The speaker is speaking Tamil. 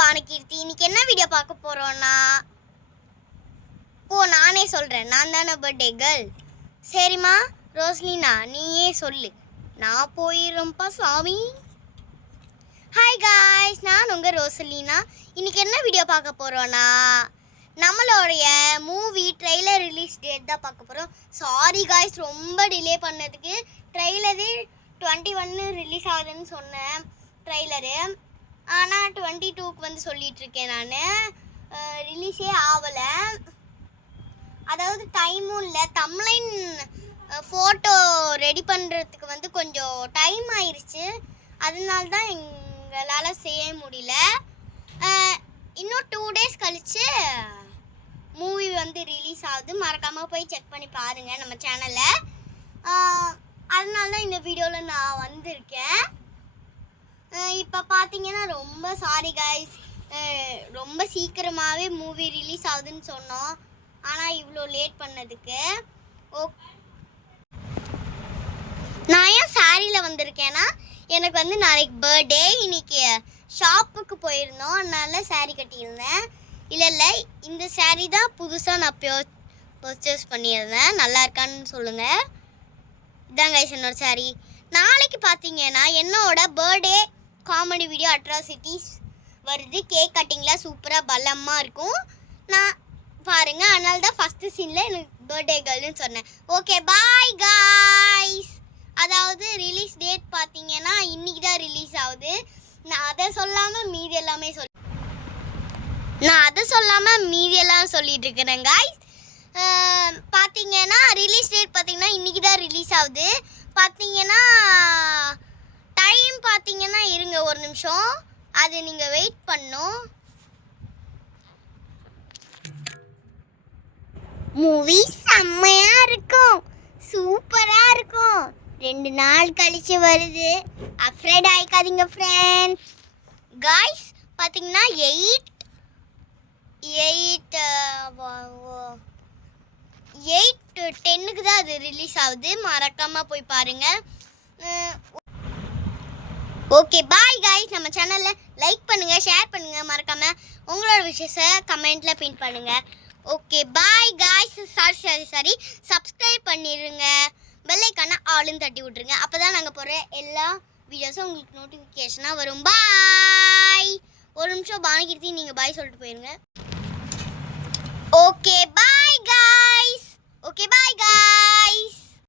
பானுகீர்த்தி. இன்னைக்கு என்ன வீடியோ பார்க்க போறோம்னா, நானே சொல்றேன். நான் தானே பர்த்டே கேர்ள். சரிம்மா ரோஸ்லினா நீயே சொல்லு. நான் போயிடுறேன்ப்பா சாமி. ஹாய் காய்ஸ், நான் உங்கள் ரோஸ்லினா. இன்னைக்கு என்ன வீடியோ பார்க்க போறோம்னா, நம்மளுடைய மூவி ட்ரெய்லர் ரிலீஸ் டேட் தான் பார்க்க போகிறோம். சாரி காய்ஸ், ரொம்ப டிலே பண்ணதுக்கு. ட்ரெய்லரு 21 ரிலீஸ் ஆகுதுன்னு சொன்னேன் ட்ரெய்லரு. ஆனால் 22க்கு வந்து சொல்லிகிட்ருக்கேன் நான். ரிலீஸே ஆகலை, அதாவது டைமும் இல்லை. தம்ப்லைன் ஃபோட்டோ ரெடி பண்ணுறதுக்கு வந்து கொஞ்சம் டைம் ஆயிடுச்சு. அதனால தான் எங்களால் செய்ய முடியல. இன்னும் 2 டேஸ் கழித்து மூவி வந்து ரிலீஸ் ஆகுது. மறக்காமல் போய் செக் பண்ணி பாருங்கள் நம்ம சேனலில். அதனால தான் இந்த வீடியோவில் நான் வந்திருக்கேன். இப்போ பார்த்தீங்கன்னா ரொம்ப சாரி காய்ஸ், ரொம்ப சீக்கிரமாகவே மூவி ரிலீஸ் ஆகுதுன்னு சொன்னோம். ஆனால் இவ்வளோ லேட் பண்ணதுக்கு. நான் ஏன் சாரியில் வந்திருக்கேன்னா, எனக்கு வந்து நாளைக்கு பர்த்டே. இன்னைக்கு ஷாப்புக்கு போயிருந்தோம், அதனால சாரீ கட்டியிருந்தேன். இல்லை இந்த சாரீ தான் புதுசாக நான் பர்ச்சேஸ் பண்ணியிருந்தேன். நல்லா இருக்கான்னு சொல்லுங்கள். இதான் கைஸ் என்னோட சாரீ. நாளைக்கு பார்த்தீங்கன்னா என்னோட பர்த்டே காமெடி வீடியோ அட்ராசிட்டிஸ் வருது. கேக் கட்டிங்லாம் சூப்பராக பலமாக இருக்கும். நான் பாருங்கள், அதனால தான் ஃபஸ்ட்டு சீனில் எனக்கு பர்த்டே கேர்ள்னு சொன்னேன். Okay bye guys. அதாவது ரிலீஸ் டேட் பார்த்தீங்கன்னா இன்றைக்கி தான் ரிலீஸ் ஆகுது. நான் அதை சொல்லாமல் மீதி எல்லாம் சொல்லிட்டு இருக்கிறேன் காய்ஸ். பார்த்தீங்கன்னா ரிலீஸ் டேட் பார்த்தீங்கன்னா இன்றைக்கி தான் ரிலீஸ் ஆகுது. பார்த்தீங்கன்னா டைம் பார்த்தீங்கன்னா இருங்க ஒரு நிமிஷம், அது நீங்கள் வெயிட் பண்ணணும். மூவி செம்மையாக இருக்கும், சூப்பராக இருக்கும். 2 நாள் கழிச்சு வருது. Afraid ஆகிக்காதீங்க friends. காய்ஸ் பார்த்தீங்கன்னா 8:10க்கு தான் அது ரிலீஸ் ஆகுது. மறக்காமல் போய் பாருங்கள். Okay bye guys. நம்ம சேனலில் லைக் பண்ணுங்கள், ஷேர் பண்ணுங்கள், மறக்காமல் உங்களோட விஷயத்தை கமெண்ட்டில் பின் பண்ணுங்கள். Okay bye guys. Sorry subscribe பண்ணிடுங்க. பெல் ஐக்கானை ஆளுன்னு தட்டி விட்ருங்க. அப்போ தான் நாங்கள் போகிற எல்லா வீடியோஸும் உங்களுக்கு நோட்டிஃபிகேஷனாக வரும். பாய். ஒரு நிமிஷம் பானுகீர்த்தி நீங்கள் பாய் சொல்லிட்டு போயிருங்க. Okay bye guys.